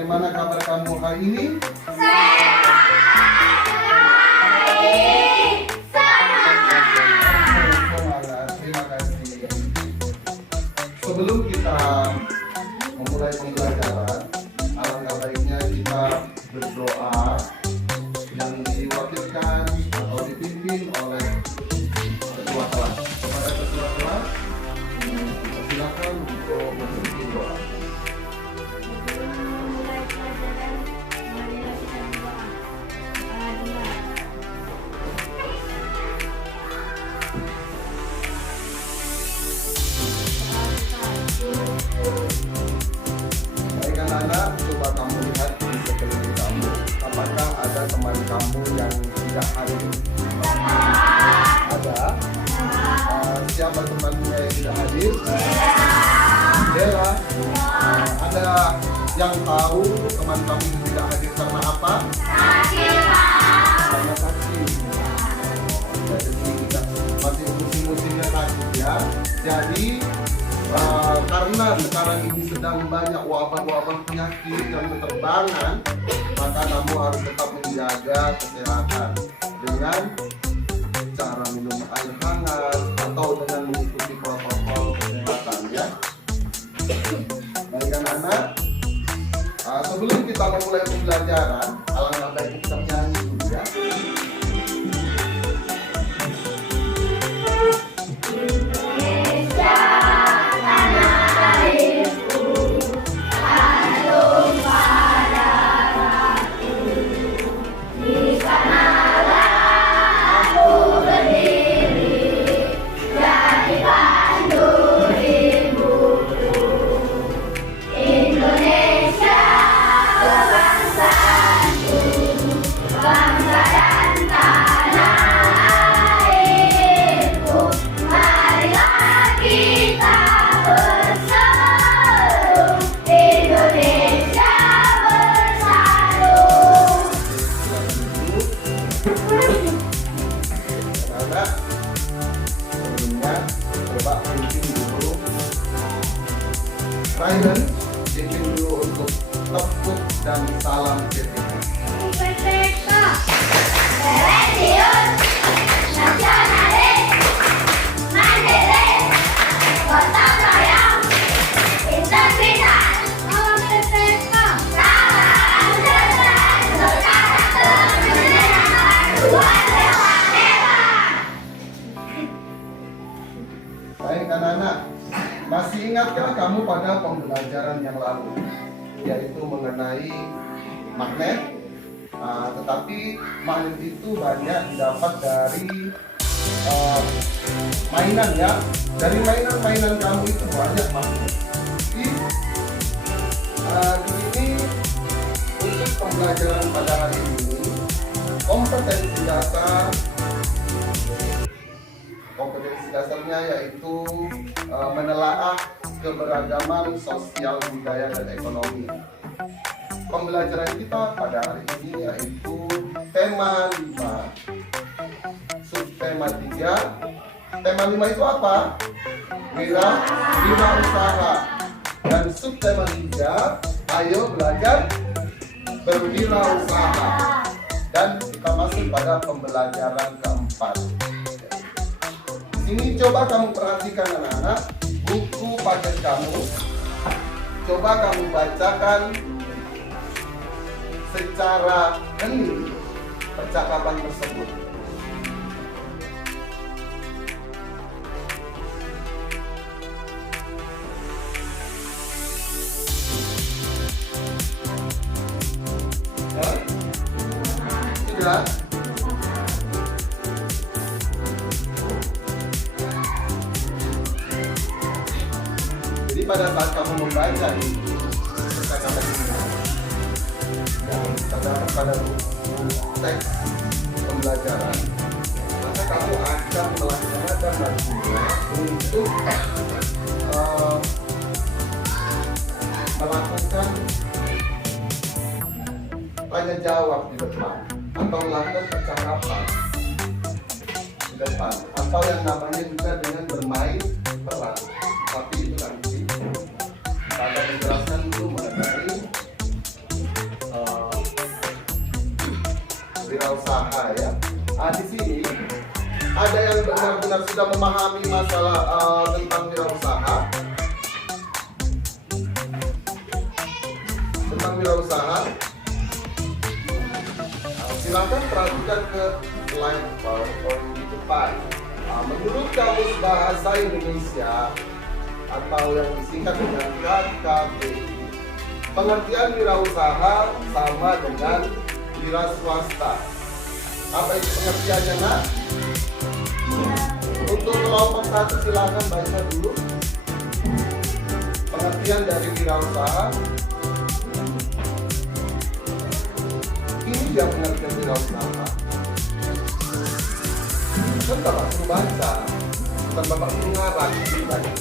bagaimana kabar kamu hari ini? Terima kasih. Sebelum kita memulai pembelajaran, alangkah baiknya kita berdoa yang diwakilkan atau dipimpin oleh ketua kelas. Kepada ketua kelas, silakan untuk memimpin doa. Baik anak-anak, coba kamu lihat di sekeliling kamu. Apakah ada teman kamu yang tidak hadir? Ada. Siapa temannya yang tidak hadir? Bella. Ada yang tahu teman kamu yang tidak hadir karena apa? Karena sakit. Jadi kita masih musim-musimnya sakit ya. Jadi karena sekarang ini sedang banyak wabah-wabah penyakit yang berterbangan, maka kamu harus tetap menjaga kesehatan dengan cara minum air hangat atau dengan mengikuti protokol kesehatan ya. Baik anak-anak, sebelum kita memulai pembelajaran, alangkah baiknya kita menyanyi dulu ya. Ryan, pimpin dulu untuk tepuk dan salam PTK. PTK Religius Nasionalis Mandiri Gotong royong Integritas. Salam PTK. Salam karakter buat hebat. Baik anak-anak, masih ingatkah kamu pada pembelajaran yang lalu, yaitu mengenai magnet? Tetapi magnet itu banyak didapat dari mainan ya. Dari mainan-mainan kamu itu banyak magnet. Di sini untuk pembelajaran pada hari ini, kompetensi dasarnya yaitu menelaah keberagaman sosial, budaya, dan ekonomi. Pembelajaran kita pada hari ini yaitu tema 5, subtema 3. Tema 5 itu apa? Wirausaha. Dan subtema 3, ayo belajar berwirausaha. Dan kita masuk pada pembelajaran keempat. Ini coba kamu perhatikan anak-anak, buku paket kamu. Coba kamu bacakan secara hening percakapan tersebut. Ya? Sudah? Pada saat kamu membaca ini kata-kata ini yang terdapat pada buku teks pembelajaran, maka kamu akan melaksanakan nantinya untuk melakukan tanya jawab di depan atau melakukan percakapan di depan atau yang namanya juga dengan bermain peran. Tapi itu nanti kita akan menjelaskan dulu mengenai wirausaha ya. Di sini ada yang benar-benar sudah memahami masalah tentang wirausaha. Tentang wirausaha. Silakan perhatikan ke slide PowerPoint di depan. Menurut Kamus Bahasa Indonesia atau yang disingkat dengan KKBI, pengertian wirausaha sama dengan wira swasta. Apa itu pengertiannya, Nak? Untuk kelompok 1 silakan baca dulu. Pengertian dari wirausaha. Ini dia pengertian wirausaha. Kita langsung baca. Bukan Bapak guru ngarang, baca.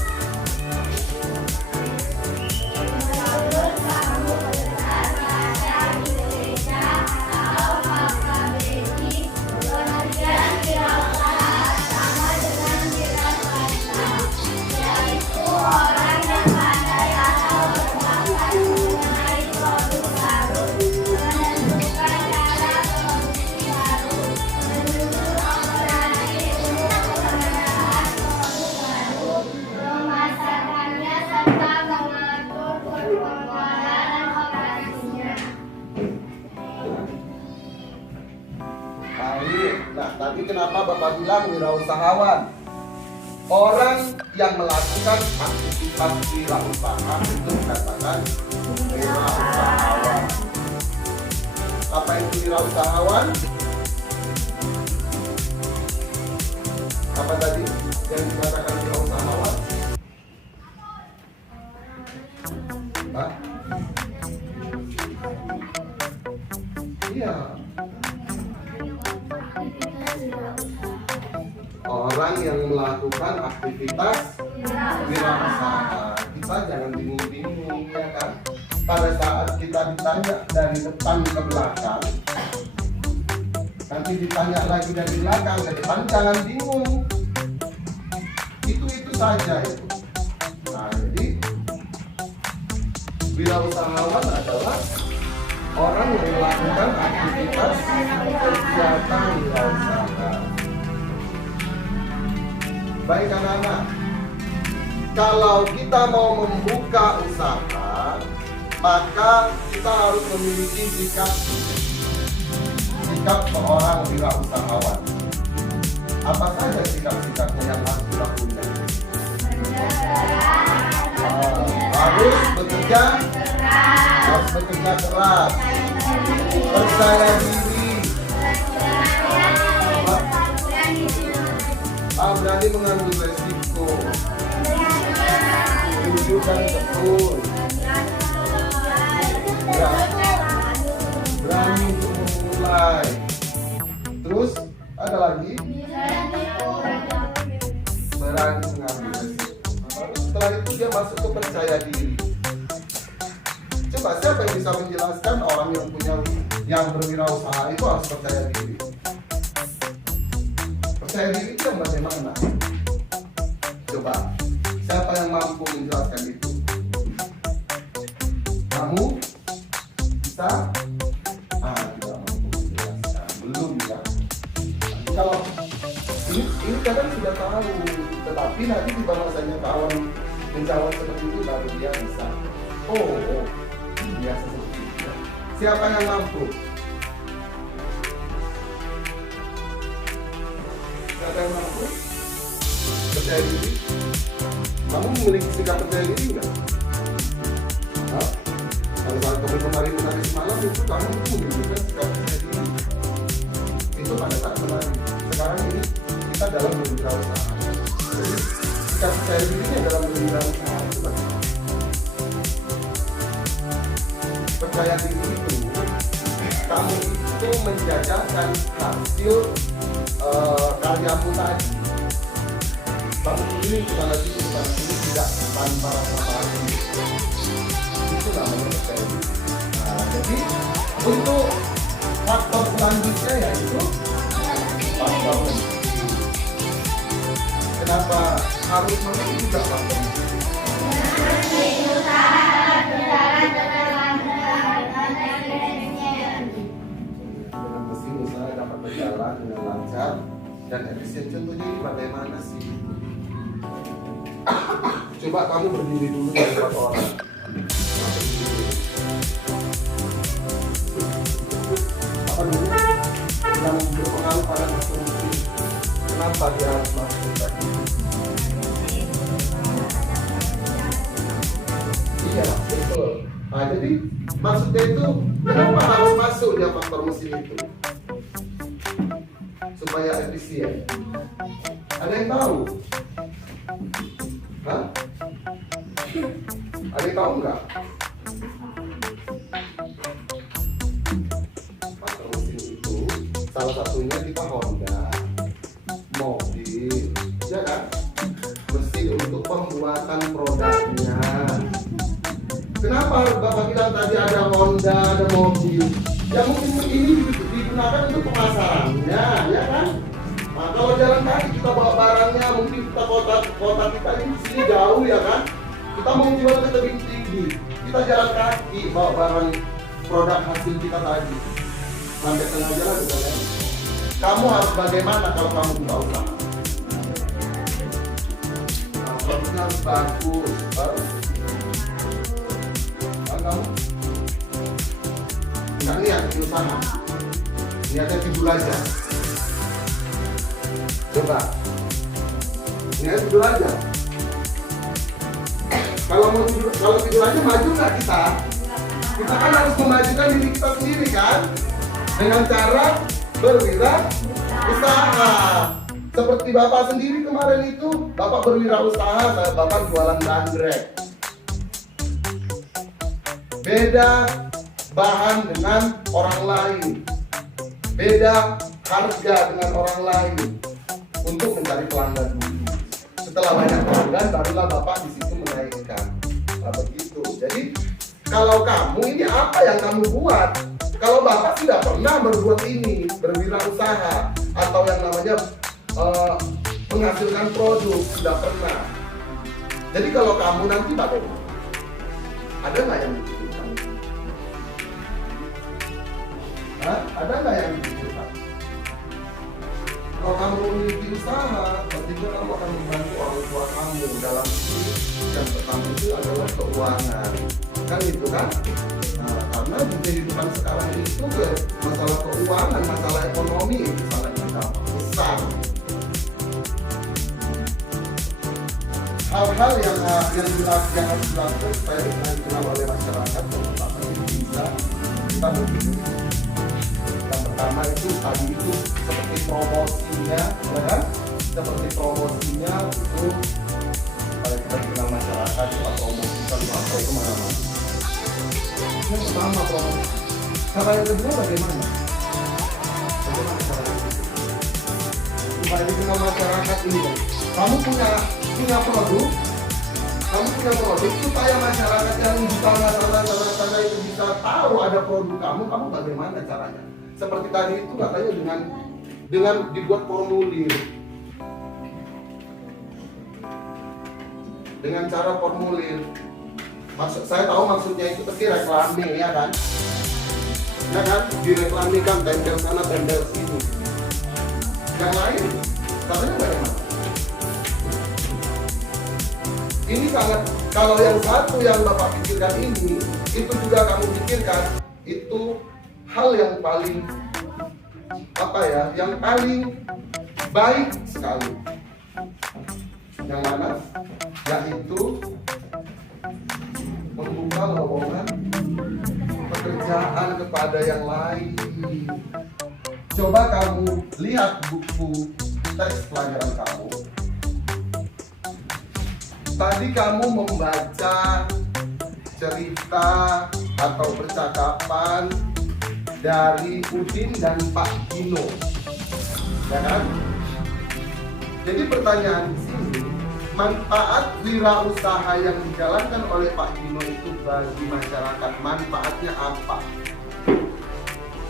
Nah, tadi kenapa Bapak bilang wirausahawan? Orang yang melakukan aktivitas wirausaha itu dikatakan wirausahawan. Apa itu wirausahawan? Apa tadi yang dikatakan wirausahawan? Hah? Iya. Orang yang melakukan aktivitas wirausaha. Kita jangan bingung-bingung, ya kan? Pada saat kita ditanya dari depan ke belakang, nanti ditanya lagi dari belakang ke depan, jangan bingung. Itu saja itu. Nah, jadi wirausahawan adalah orang yang melakukan aktivitas kegiatan wirausaha. Baik anak-anak, kalau kita mau membuka usaha, maka kita harus memiliki sikap seorang wirausahawan. Apa saja sikap-sikapnya yang harus kita punya? Harus bekerja keras, percaya diri, berani mengambil resiko, jujur dan tekun, ya, berani untuk memulai. Terus ada lagi, berani mengambil resiko. Setelah itu dia masuk ke percaya diri. Coba siapa yang bisa menjelaskan orang yang berwirausaha itu harus percaya diri? Percaya diri itu yang bagaimana? Coba, siapa yang mampu menjelaskan itu? Kamu bisa? Tidak mampu menjelaskan, belum ya. Nanti kalau ini kadang sudah tahu, tetapi nanti di bahasanya kawan menjawab seperti itu baru dia bisa. Oh, biasa seperti itu. Siapa yang mampu? Siapa yang mampu? Percaya diri? Kamu memiliki sikap percaya diri nggak? Kalau kemarin menari semalam itu kamu memiliki sikap percaya diri. Itu pada saat menari. Sekarang ini kita dalam berwirausaha. Jadi sikap percaya dirinya dalam berwirausaha itu bagaimana? Percaya diri itu kamu itu menjajakan hasil karyamu tadi. Kamu ini bukan lagi tidak tanpa rasa malu. Itu namanya percaya diri. Nah, jadi untuk faktor selanjutnya yaitu faktor rezeki. Kenapa harus memiliki juga faktor rezeki? Dengan mesin usaha Dan efisien contohnya ini bagaimana sih? Coba kamu berdiri dulu dari depan orang. Apa dulu? Yang berpengaruh pada konsumsi. Kenapa dia harus masuk tadi? Iya, betul. Nah, jadi maksudnya itu kenapa harus masuk dia faktor mesin itu? Supaya efisien. Ada yang tahu? Hah? Ada yang tahu nggak? Faktor mesin itu salah satunya kita Honda, mobil, ya kan? Mesin untuk pembuatan produknya. Kenapa Bapak bilang tadi ada Honda, ada mobil? Ya mungkin ini digunakan untuk pemasarannya, ya kan? Nah, kalau jalan kaki kita bawa barangnya, mungkin kita kota kita ini sini jauh, ya kan? Kita mau jual ke tebing tinggi, kita jalan kaki bawa barang produk hasil kita tadi sampai tengah jalan, ya. Kamu harus bagaimana kalau kamu buka usaha? Nah, produknya harus bagus, bagus. Kamu nggak lihat di usaha, niatnya tidur aja. Coba niatnya tidur aja. Kalau tidur aja maju nggak kita? Kita kan harus memajukan diri kita sendiri kan, dengan cara berwirausaha. Seperti Bapak sendiri kemarin itu, Bapak berwirausaha, Bapak jualan bandrek. Beda bahan dengan orang lain, beda harga dengan orang lain untuk mencari pelanggan dulu. Setelah banyak pelanggan, barulah Bapak di situ menaikkan. Nah, begitu. Jadi kalau kamu ini apa yang kamu buat? Kalau Bapak tidak pernah berbuat ini, berwirausaha atau yang namanya menghasilkan produk, tidak pernah. Jadi kalau kamu nanti bagaimana? Ada nggak yang begitu? Ada nggak yang dipikirkan? Kalau kamu memiliki usaha, tentunya kamu akan membantu orang tua kamu dalam ini. Yang pertama itu adalah keuangan, kan itu kan? Nah, karena di kehidupan sekarang itu masalah keuangan, masalah ekonomi itu sangat besar. Hal-hal yang harus dilakukan supaya dikenal oleh masyarakat, pertama itu bisa kita begini. Yang pertama itu tadi itu seperti promosinya, ya kan? Seperti promosinya itu supaya kita dikenal masyarakat, kita promosikan apa itu mana-mana. Yang pertama promosi. Cara yang kedua bagaimana? Bagaimana cara itu? Supaya dikenal masyarakat ini, kamu punya produk, supaya masyarakat yang di sana itu bisa tahu ada produk kamu bagaimana caranya? Seperti tadi itu katanya dengan dibuat formulir, dengan cara formulir. Saya tahu maksudnya itu pasti reklame, ya kan? Ya kan? Direklamikan tempel sana tempel sini. Yang lain, caranya bagaimana? Ini sangat, kalau yang satu yang Bapak pikirkan ini, itu juga kamu pikirkan, itu hal yang paling yang paling baik sekali. Yang mana? Yaitu membuka lowongan pekerjaan kepada yang lain. Coba kamu lihat buku teks pelajaran kamu. Tadi kamu membaca cerita atau percakapan dari Udin dan Pak Gino, ya kan? Jadi pertanyaan di sini, manfaat wirausaha yang dijalankan oleh Pak Gino itu bagi masyarakat, manfaatnya apa?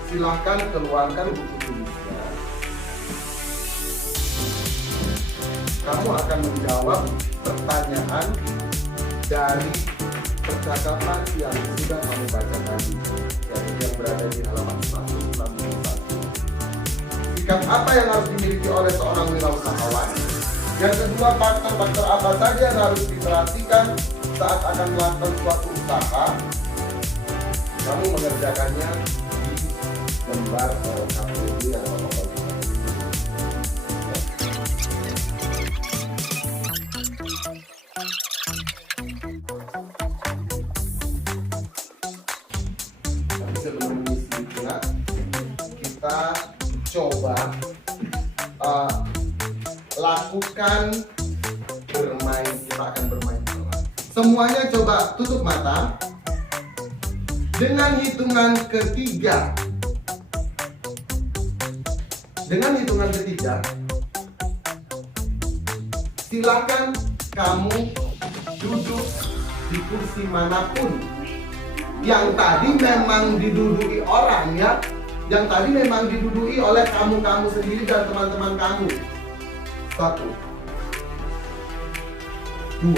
Silahkan keluarkan buku tulisnya. Kamu akan menjawab pertanyaan dari percakapan yang sudah kamu baca tadi, yaitu yang berada di halaman 191. Sikap apa yang harus dimiliki oleh seorang wirausahawan? Yang kedua, faktor-faktor apa saja yang harus diperhatikan saat akan melakukan suatu usaha? Kamu mengerjakannya di lembar KPU yang Bapak sebelum mengisinya, kita coba lakukan bermain. Kita akan bermain bola. Semuanya coba tutup mata. Dengan hitungan ketiga. Dengan hitungan ketiga, silakan kamu duduk di kursi manapun. Yang tadi memang diduduki orang ya. Yang tadi memang diduduki oleh kamu sendiri dan teman-teman kamu. 1, 2.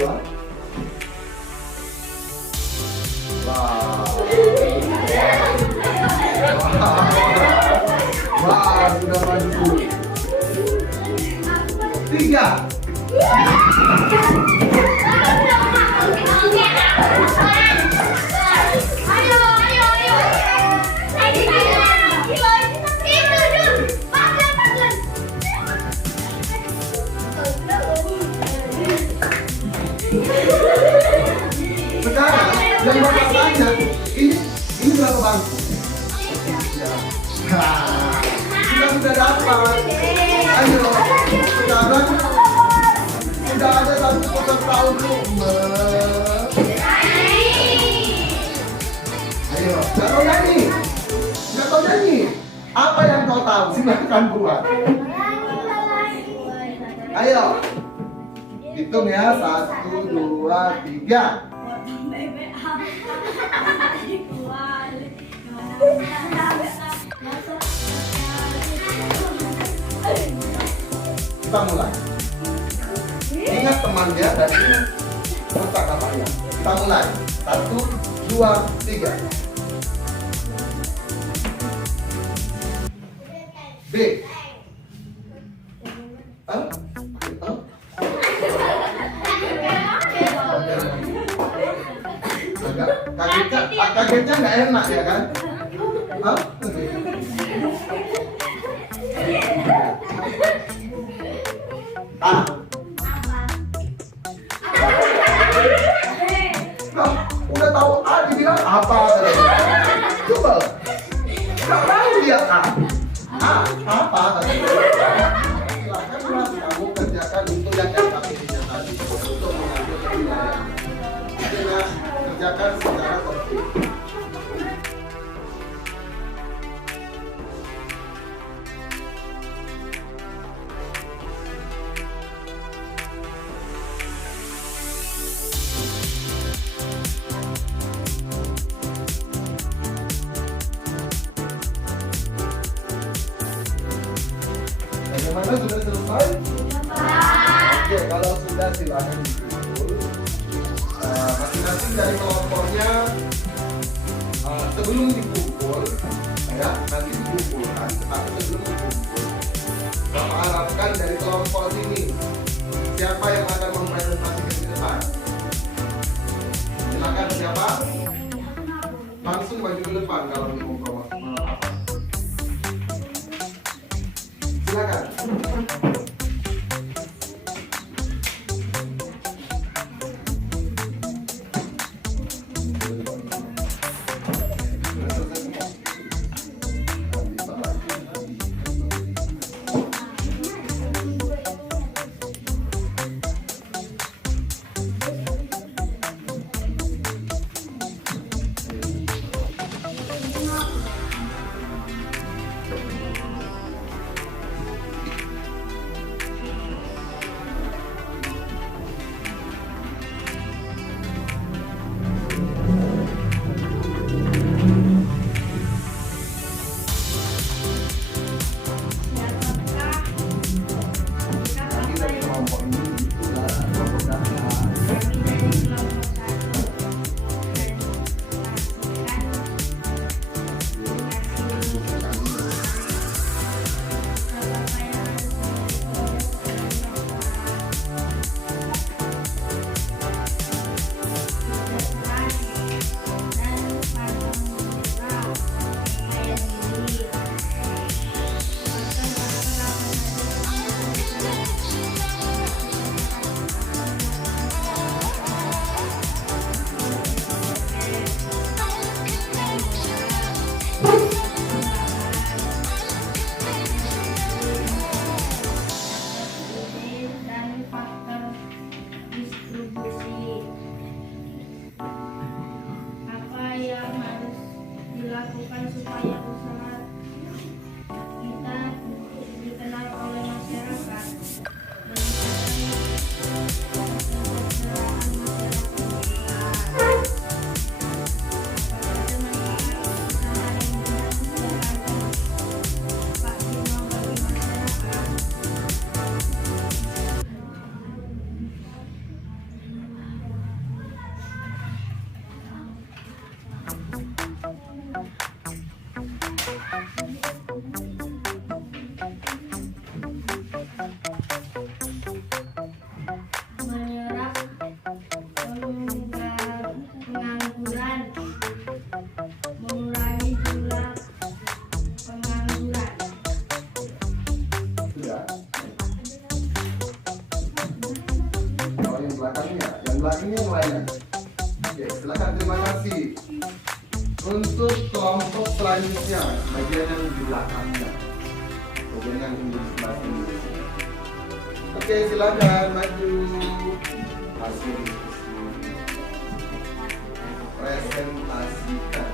Wah, sudah maju. 3. Sekarang yang Bapak tanya, ini berapa bangku? Kita sudah dapat. Ayo, sekarang sudah ada satu peserta untuk ayo, nggak tahu nyanyi? Nggak tahu nyanyi? Apa yang kau tahu? Silakan buat. Ayo, hitung ya, 1, 2, 3. Kita mulai. Ingat temannya dan ingat kata-katanya. Kita mulai. 1, 2, 3. B. Kagetnya nggak enak ya kan? Udah tahu A dibilang apa? Coba. Nggak tahu dia A. Apa? Silakan kamu kerjakan untuk yang KPI-nya tadi untuk mengambil penilaian. Kita kerjakan secara tertib. Bagaimana, sudah selesai? Oke, kalau sudah silakan dikumpul. Masing-masing dari kelompoknya sebelum dikumpul, ya nanti dikumpulkan. Tetapi sebelum dikumpul, Bapak harapkan dari kelompok ini siapa yang akan mempresentasikan di depan? Silakan siapa? Langsung maju ke depan kalau mau promosi. Silakan. bukan supaya usaha kita dikenal oleh masyarakat, meningkatkan kesejahteraan masyarakat. Menyerap pengangguran, mengurangi jumlah pengangguran. Sudah. Oh, yang belakangnya, yang belakangnya yang lainnya. Oke, silakan, terima kasih. Untuk kelompok selanjutnya, bagian yang di belakangnya, bagian yang di sebelah sini. Oke, silakan maju. Hasil diskusi. Presentasikan.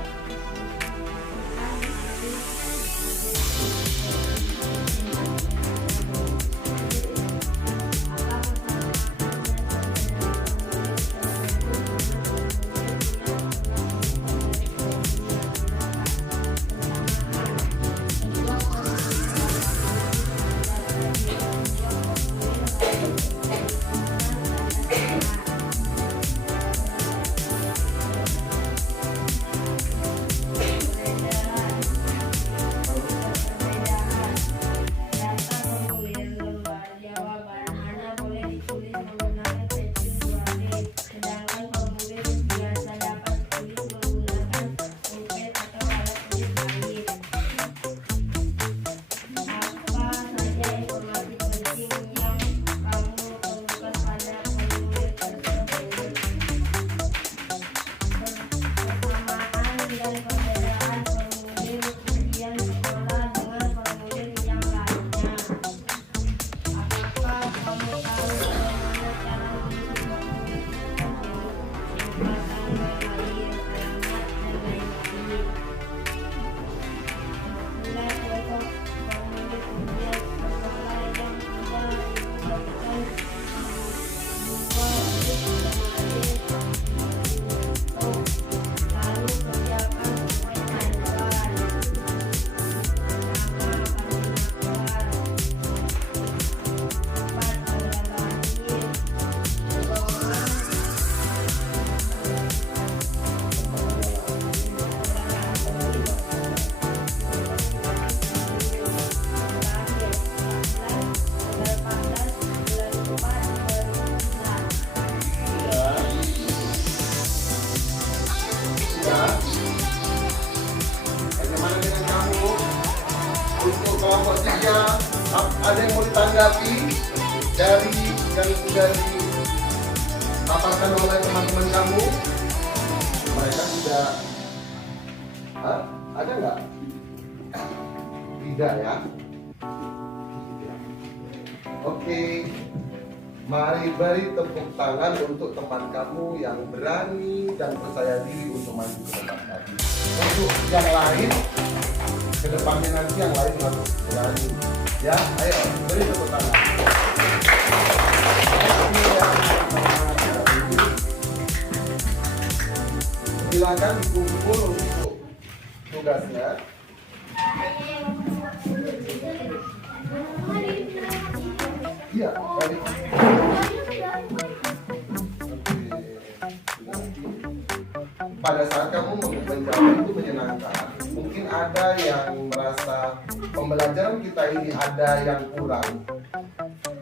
Bagaimana dengan kamu? Untuk kelompok 3, ada yang mau ditanggapi dari yang sudah dipaparkan oleh teman-teman kamu? Mereka sudah, ada nggak? Tidak ya? Oke. Mari beri tepuk tangan untuk teman kamu yang berani dan percaya diri untuk maju ke depan tadi. Untuk yang lain, ke depannya nanti yang lain harus berani. Ya, ayo beri tepuk tangan. Silakan dikumpul untuk tugasnya. Iya, dari pada saat kamu menjawab itu menyenangkan. Mungkin ada yang merasa pembelajaran kita ini ada yang kurang.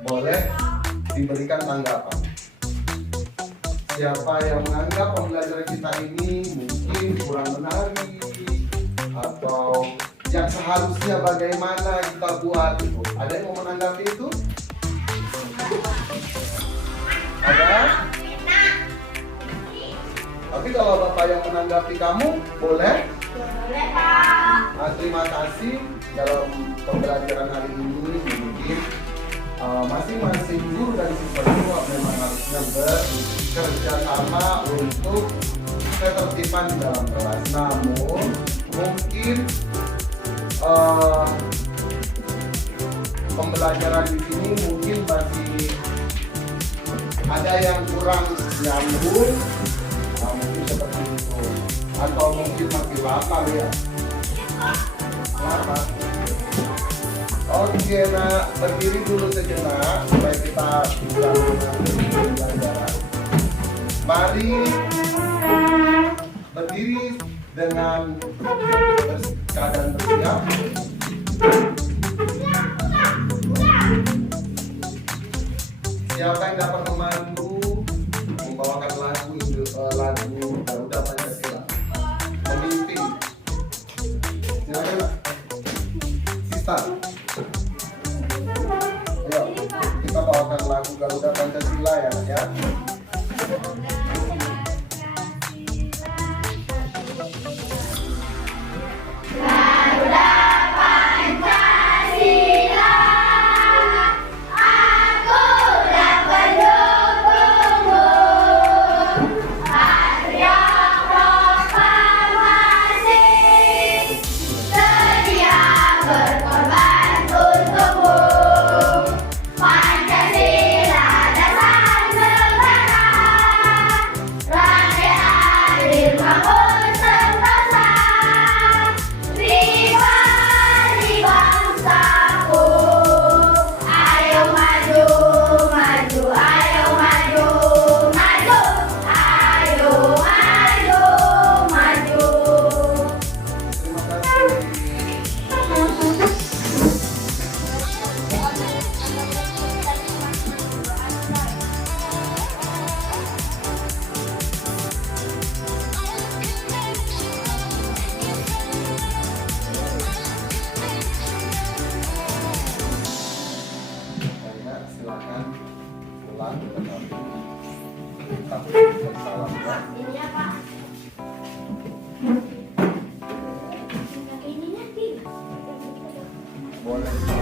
Boleh diberikan tanggapan. Siapa yang menganggap pembelajaran kita ini mungkin kurang menarik atau yang seharusnya bagaimana kita buat itu? Ada yang mau menanggapi itu? Ada? Tapi kalau Bapak yang menanggapi kamu, boleh? Boleh, Pak. Nah, terima kasih. Dalam pembelajaran hari ini mungkin masing-masing guru dan siswa memang harusnya bekerja sama untuk ketertiban di dalam kelas. Namun mungkin mungkin pembelajaran di sini mungkin masih ada yang kurang nyambung, nah, mungkin seperti itu, atau mungkin masih lama ya. Lama. Oke, nak, berdiri dulu sejenak supaya kita bisa mengambil pembelajaran. Mari berdiri dengan keadaan bersiap. Siapa yang dapat memandu membawakan lagu Garuda Pancasila? Memimpin. Silakan, Pak. Sista. Ayo, kita bawakan lagu Garuda Pancasila ya, Nak, ya. Silakan pulang tapi salam ya. Ini ya, Pak. Ini nanti. Boleh.